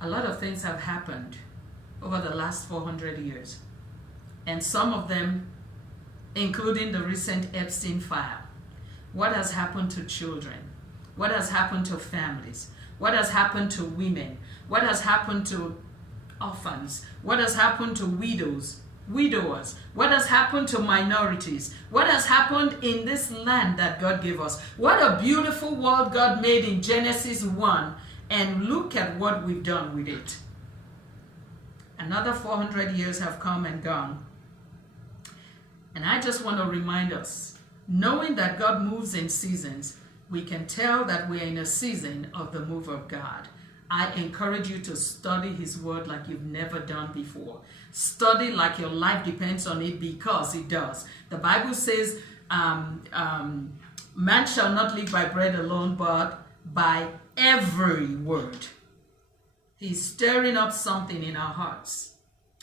A lot of things have happened over the last 400 years, and some of them, including the recent Epstein file. What has happened to children? What has happened to families? What has happened to women? What has happened to orphans? What has happened to widowers? What has happened to minorities? What has happened in this land that God gave us? What a beautiful world God made in Genesis 1, and look at what we've done with it. Another 400 years have come and gone. And I just want to remind us, knowing that God moves in seasons, we can tell that we are in a season of the move of God. I encourage you to study His Word like you've never done before. Study like your life depends on it, because it does. The Bible says, man shall not live by bread alone, but by every word. He's stirring up something in our hearts,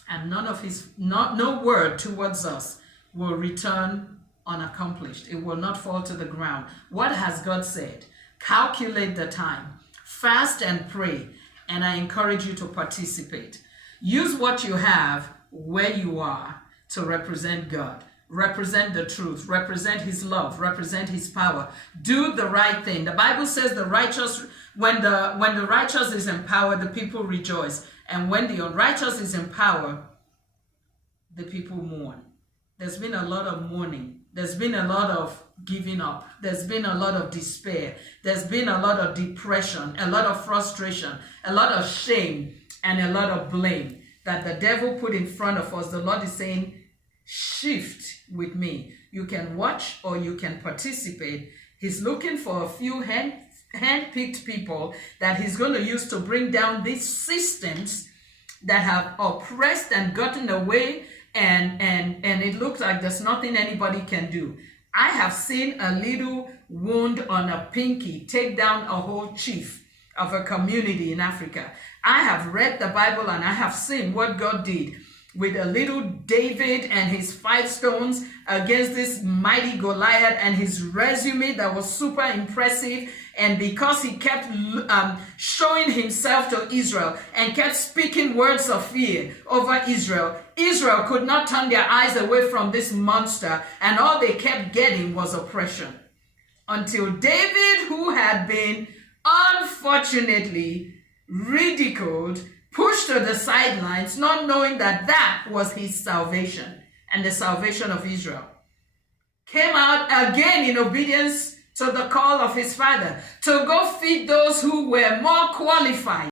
and no word towards us will return unaccomplished. It will not fall to the ground. What has God said? Calculate the time. Fast and pray, and I encourage you to participate. Use what you have where you are to represent God, represent the truth, represent His love, represent His power. Do the right thing. The Bible says the righteous, when the righteous is in power, the people rejoice, and when the unrighteous is in power, the people mourn. There's been a lot of mourning. There's been a lot of giving up. There's been a lot of despair. There's been a lot of depression, a lot of frustration, a lot of shame, and a lot of blame that the devil put in front of us. The Lord is saying, shift with me. You can watch or you can participate. He's looking for a few hand-picked people that He's going to use to bring down these systems that have oppressed and gotten away, and it looks like there's nothing anybody can do. I have seen a little wound on a pinky take down a whole chief of a community in Africa. I have read the Bible, and I have seen what God did with a little David and his 5 stones against this mighty Goliath, and his resume that was super impressive. And because he kept showing himself to Israel and kept speaking words of fear over Israel, Israel could not turn their eyes away from this monster, and all they kept getting was oppression. Until David, who had been unfortunately ridiculed, pushed to the sidelines, not knowing that that was his salvation and the salvation of Israel, came out again in obedience to the call of his father to go feed those who were more qualified